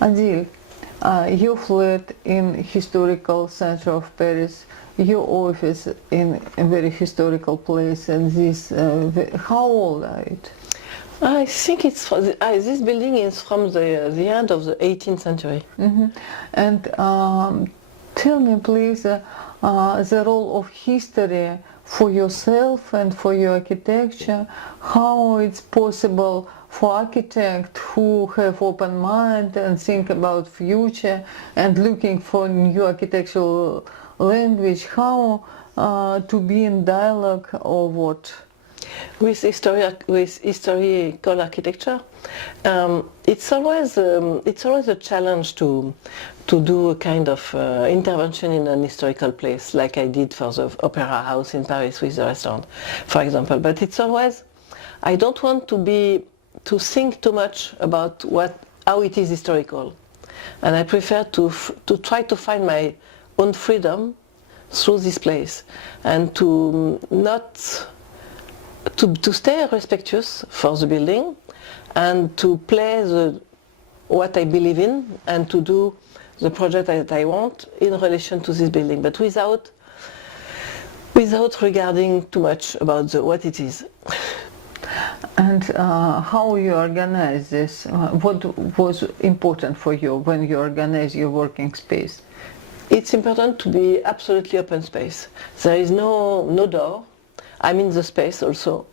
Adil, you flat in historical center of Paris, your office in a very historical place, and this, how old are it? I think it's this building is from the end of the 18th century. Mm-hmm. And tell me please the role of history for yourself and for your architecture, how it's possible for architects who have open mind and think about future and looking for new architectural language, how to be in dialogue or what? With historical architecture, it's always a challenge to do a kind of intervention in an historical place, like I did for the Opera House in Paris with the restaurant, for example. But it's always, I don't want to think too much about how it is historical, and I prefer to try to find my own freedom through this place, and to stay respectful for the building, and to play what I believe in, and to do the project that I want in relation to this building, but without regarding too much about what it is. And how you organize this? What was important for you when you organize your working space? It's important to be absolutely open space. There is no door. I'm in the space also,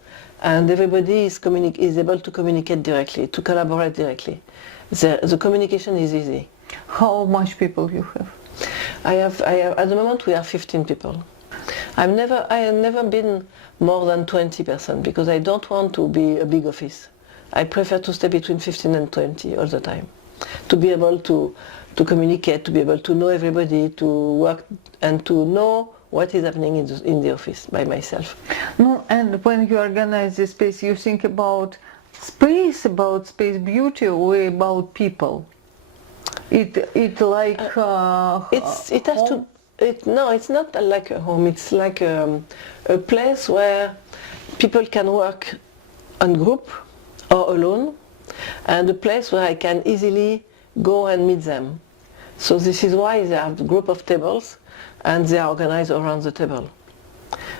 and everybody is able to communicate directly, to collaborate directly. The communication is easy. How much people you have? I have at the moment we are 15 people. I have never been more than 20% because I don't want to be a big office. I prefer to stay between 15 and 20 all the time, to be able to communicate, to be able to know everybody, to work and to know what is happening in the office by myself. No, and when you organize the space, you think about space beauty, or about people? It's not like a home. It's like a place where people can work in group or alone, and a place where I can easily go and meet them. So this is why they have a group of tables, and they are organized around the table.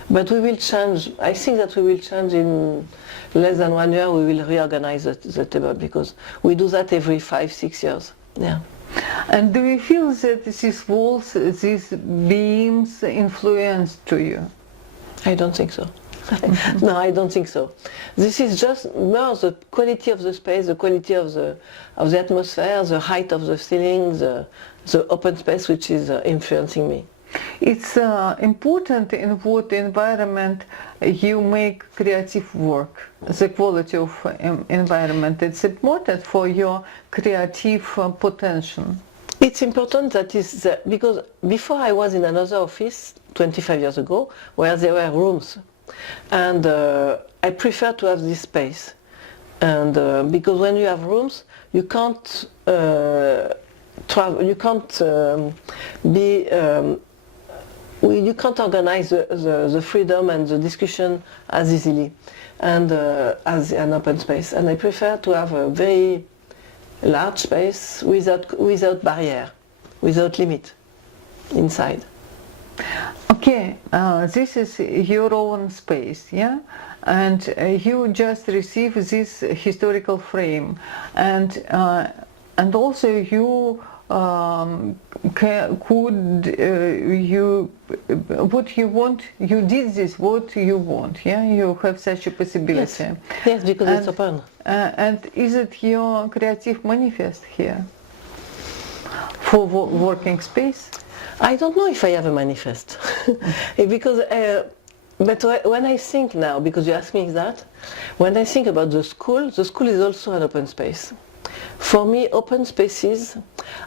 But we will change. I think that we will change in less than 1 year. We will reorganize the table, because we do that every 5-6 years. Yeah. And do you feel that these walls, these beams influence to you? I don't think so. No, I don't think so. This is just more the quality of the space, the quality of the atmosphere, the height of the ceiling, the open space which is influencing me. It's important in what environment you make creative work, the quality of environment. It's important for your creative potential. It's important because before I was in another office 25 years ago where there were rooms, and I prefer to have this space, and because when you have rooms you can't travel, you can't you can't organize the freedom and the discussion as easily and as an open space. And I prefer to have a very large space without barrier, without limit inside. Okay, this is your own space, yeah? And you just receive this historical frame, and also you what you want, you did this, what you want, yeah? You have such a possibility. Yes, because it's open. And is it your creative manifest here for working space? I don't know if I have a manifest, because but when I think now, because you asked me that, when I think about the school is also an open space. For me, open spaces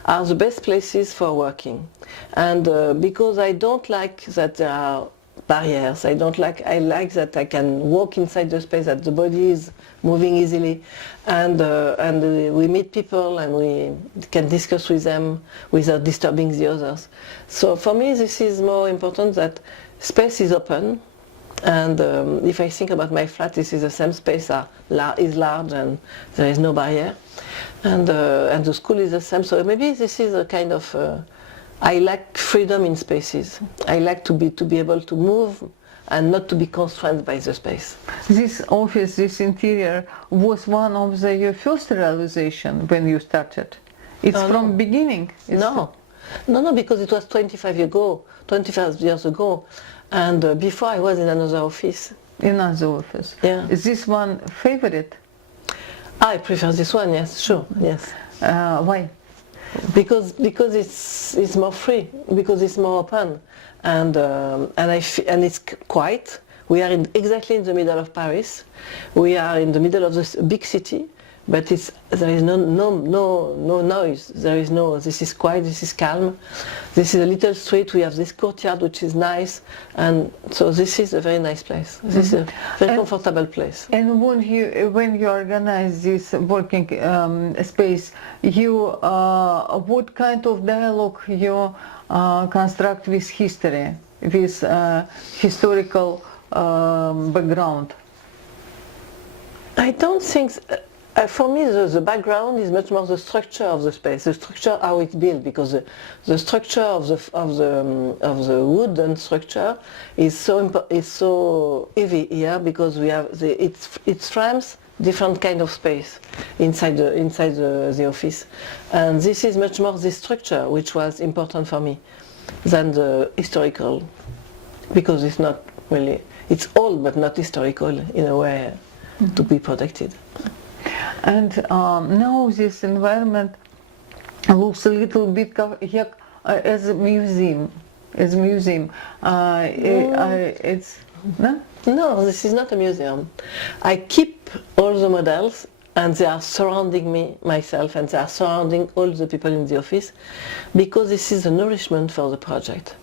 are the best places for working, and because I don't like that there are barriers. I like that I can walk inside the space, that the body is moving easily, and we meet people and we can discuss with them without disturbing the others. So for me, this is more important, that space is open, And if I think about my flat, this is the same space is large and there is no barrier. And the school is the same. So maybe this is a kind of, I like freedom in spaces. I like to be able to move and not to be constrained by the space. This office, this interior, was one of your first realization when you started? It's from beginning? No, because it was 25 years ago. And before I was in another office. In another office. Yeah. Is this one favorite? I prefer this one, yes, sure, yes. Why? Because it's more free, because it's more open, and it's quiet. We are exactly in the middle of Paris. We are in the middle of this big city, but there is no noise. There is no. This is quiet. This is calm. This is a little street. We have this courtyard which is nice, and so this is a very nice place. This is a very comfortable place. And when you organize this working space, what kind of dialogue you construct with history, with historical background? I don't think. For me, the background is much more the structure of the space, the structure how it's built, because the structure of the wooden structure is so heavy here, because we have it frames different kind of space inside the office, and this is much more the structure which was important for me than the historical, because it's not really, it's old but not historical in a way to be protected. And now this environment looks a little bit as a museum. It's No, this is not a museum. I keep all the models, and they are surrounding myself, and they are surrounding all the people in the office, because this is a nourishment for the project.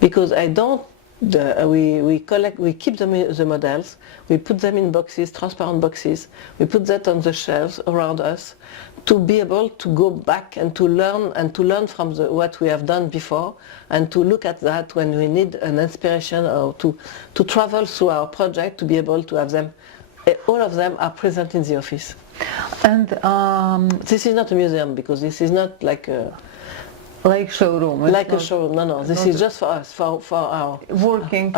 Because I don't. We keep the models, we put them in boxes, transparent boxes, we put that on the shelves around us to be able to go back and to learn from what we have done before, and to look at that when we need an inspiration, or to travel through our project, to be able to have them. All of them are present in the office. And this is not a museum, because this is not like a showroom. Like a showroom, no. This is just for us, for our working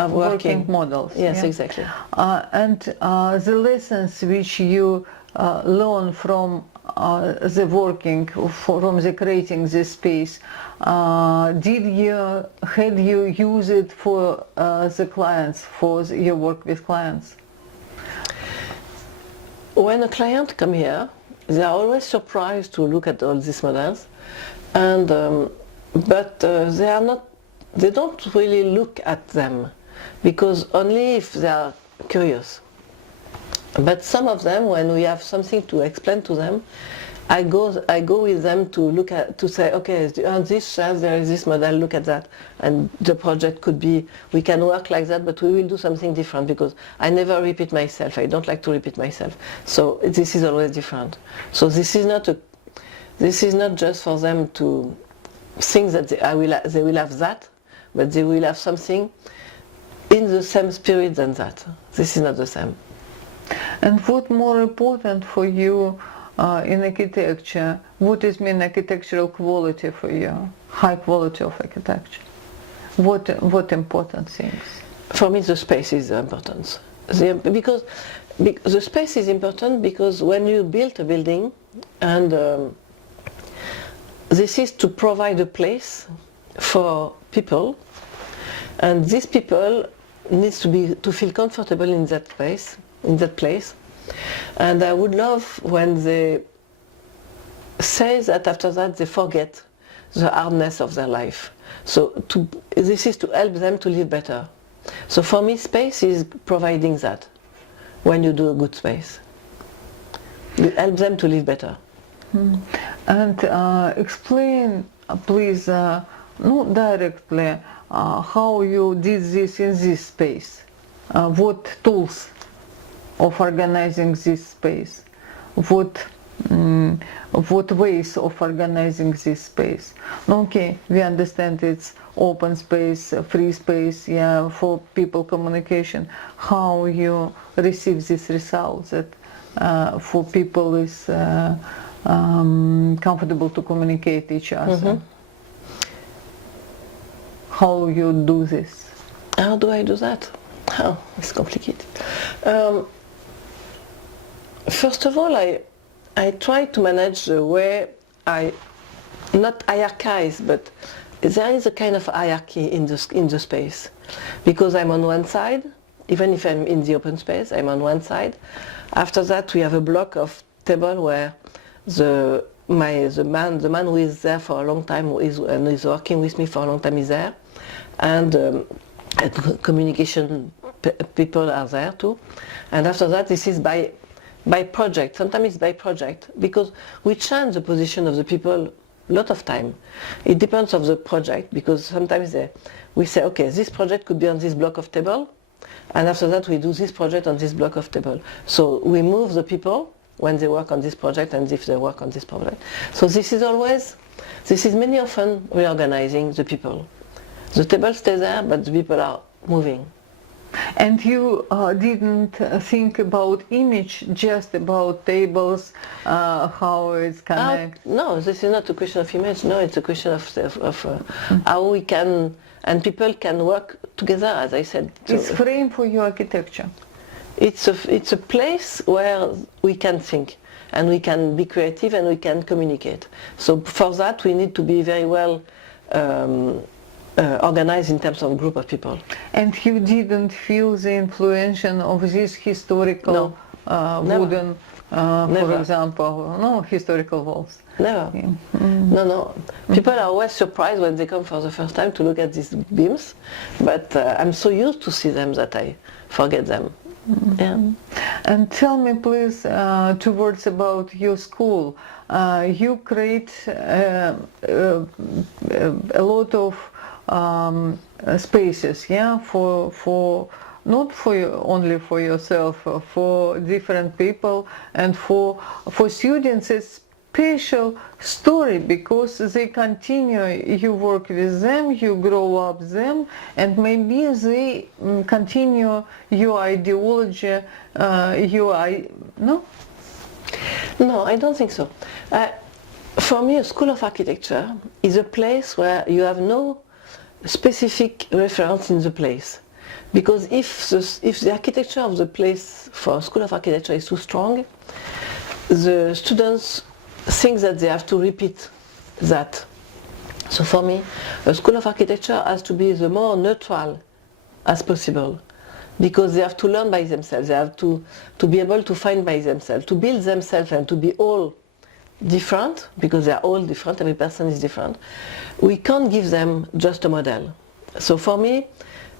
models. Yes, yeah. exactly. And the lessons which you learn from the working, from the creating this space, had you use it for the clients, for your work with clients? When a client come here, they are always surprised to look at all these models. And but they don't really look at them, because only if they are curious. But some of them, when we have something to explain to them, I go with them to say, okay, on this shelf there is this model, look at that, and the project could be, we can work like that, but we will do something different, because I never repeat myself. I don't like to repeat myself. So this is always different. So this is not just for them to think that they will have that, but they will have something in the same spirit than that. This is not the same. And what more important for you in architecture? What is mean architectural quality for you? High quality of architecture. What important things? For me, the space is important. Because the space is important, because when you build a building, and this is to provide a place for people, and these people needs to feel comfortable in that place, and I would love when they say that after that they forget the hardness of their life. So this is to help them to live better. So for me, space is providing that. When you do a good space, you help them to live better. And explain, please, not directly, how you did this in this space. What tools of organizing this space? What what ways of organizing this space. Okay, we understand it's open space, free space, yeah, for people communication. How you receive these results that for people is comfortable to communicate each other. How you do this? How do I do that? Oh, it's complicated. First of all, I try to manage the way not hierarchize, but there is a kind of hierarchy in the space. Because I'm on one side, even if I'm in the open space, I'm on one side. After that, we have a block of table where the man who is there for a long time and is working with me for a long time is there, and communication people are there too. And after that, this is by project. Sometimes it's by project because we change the position of the people a lot of time. It depends on the project because sometimes we say, okay, this project could be on this block of table, and after that we do this project on this block of table. So we move the people when they work on this project and if they work on this project. So this is many often reorganizing the people. The table stays there, but the people are moving. And you didn't think about image, just about tables, how it's connected? No, this is not a question of image. No, it's a question of how we can, and people can work together, as I said. It's frame for your architecture. It's a place where we can think, and we can be creative, and we can communicate. So for that, we need to be very well organized in terms of group of people. And you didn't feel the influence of this historical wooden, for example, no historical walls? Never. Yeah. No. People are always surprised when they come for the first time to look at these beams, but I'm so used to see them that I forget them. Yeah. And tell me please 2 words about your school. You create a lot of spaces, yeah, for not for only for yourself, for different people, and for students it's special story because they continue, you work with them, you grow up them, and maybe they continue your ideology, no? No, I don't think so. For me, a school of architecture is a place where you have no specific reference in the place, because if the architecture of the place for a school of architecture is too strong, the students think that they have to repeat that. So for me, a school of architecture has to be the more neutral as possible, because they have to learn by themselves, they have to be able to find by themselves, to build themselves, and to be all different, because they are all different, every person is different. We can't give them just a model. So for me,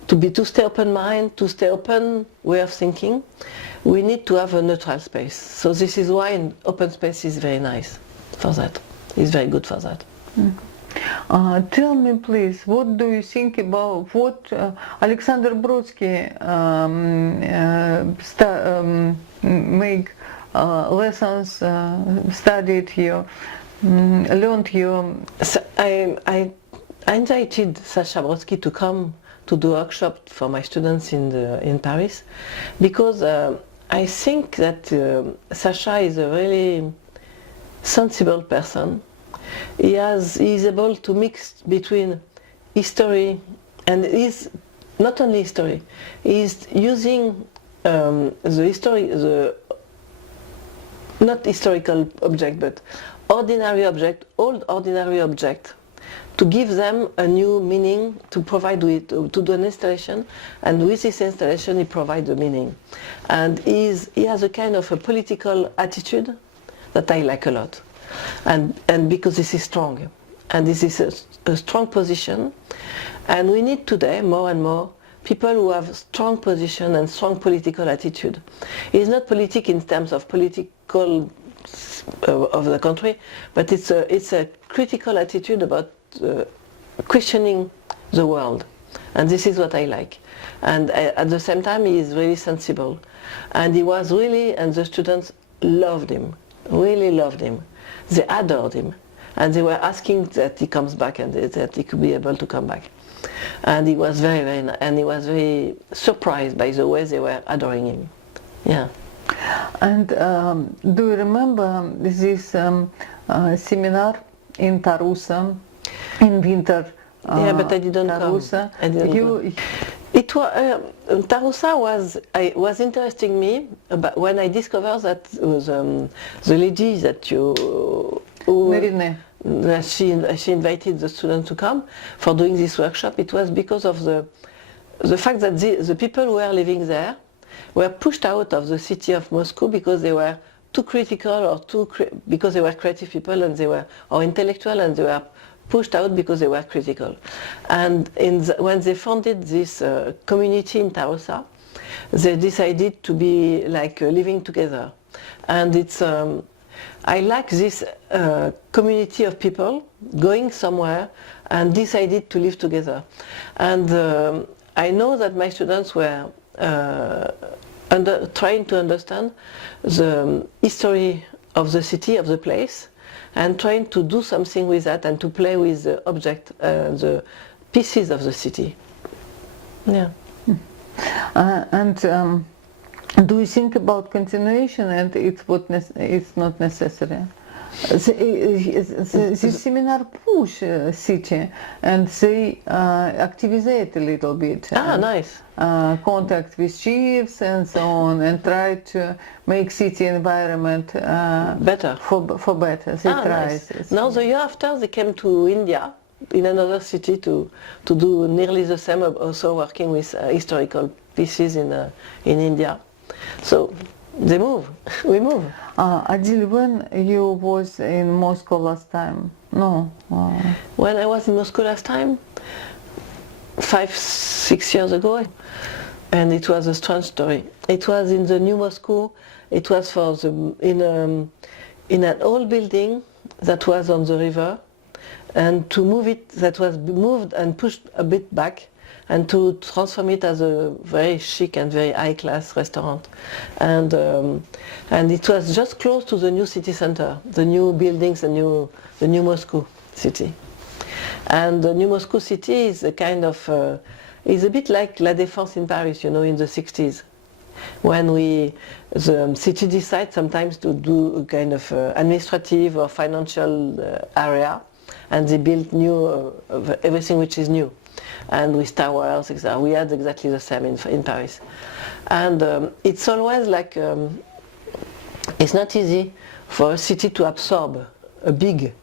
to stay open mind, to stay open way of thinking, we need to have a neutral space. So this is why an open space is very nice for that. It's very good for that. Tell me please, what do you think about what Alexander Brodsky make lessons, studied you, learned you? So I invited Sacha Brodsky to come to do a workshop for my students in Paris, because I think that Sacha is a really sensible person. He is able to mix between history and is not only history. He is using the history, not historical object, but ordinary object, old ordinary object, to give them a new meaning, to provide with, to do an installation, and with this installation he provides a meaning. And he has a kind of a political attitude that I like a lot. And because this is strong, and this is a strong position, and we need today more and more people who have strong position and strong political attitude. It's not politic in terms of political of the country, but it's a critical attitude about questioning the world, and this is what I like. And at the same time, he is really sensible, and he was really, and the students loved him. really loved him. They adored him. And they were asking that he comes back and that he could be able to come back. And he was very surprised by the way they were adoring him. Yeah. And do you remember this seminar in Tarusa in winter? Yeah, but I didn't Tarusa. come. I didn't go. It was Tarusa was interesting me about when I discovered that it was the lady that she invited the students to come for doing this workshop. It was because of the fact that the people who were living there were pushed out of the city of Moscow because they were too critical or because they were creative people and they were or intellectual and they were pushed out because they were critical. And when they founded this community in Tarusa, they decided to be like living together. And it's I like this community of people going somewhere and decided to live together. And I know that my students were trying to understand the history of the city, of the place, and trying to do something with that and to play with the object, the pieces of the city. Yeah. And do you think about continuation and it's not necessary? The seminar push city and they activate a little bit. Nice. Contact with chiefs and so on, and try to make city environment better. For better. They try. Nice. Now the year after they came to India, in another city to do nearly the same, also working with historical pieces in India. So they move, we move. Adil, when you was in Moscow last time? No. When I was in Moscow last time, 5-6 years ago, and it was a strange story. It was in the new Moscow. It was in an old building that was on the river, and to move it, that was moved and pushed a bit back, and to transform it as a very chic and very high-class restaurant. And it was just close to the new city center, the new buildings, the new Moscow city. And the new Moscow city is a kind of, is a bit like La Défense in Paris, you know, in the 60s. When the city decides sometimes to do a kind of administrative or financial area, and they build new, everything which is new. And with towers, etc. We had exactly the same in Paris. And it's always like, it's not easy for a city to absorb a big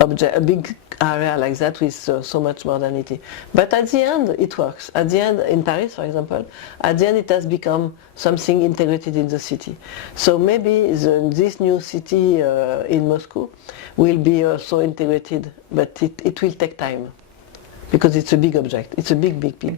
object, a big area like that with so much modernity. But at the end, it works. At the end, in Paris, for example, at the end it has become something integrated in the city. So maybe this new city in Moscow will be also integrated, but it will take time. Because it's a big object. It's a big, big, big.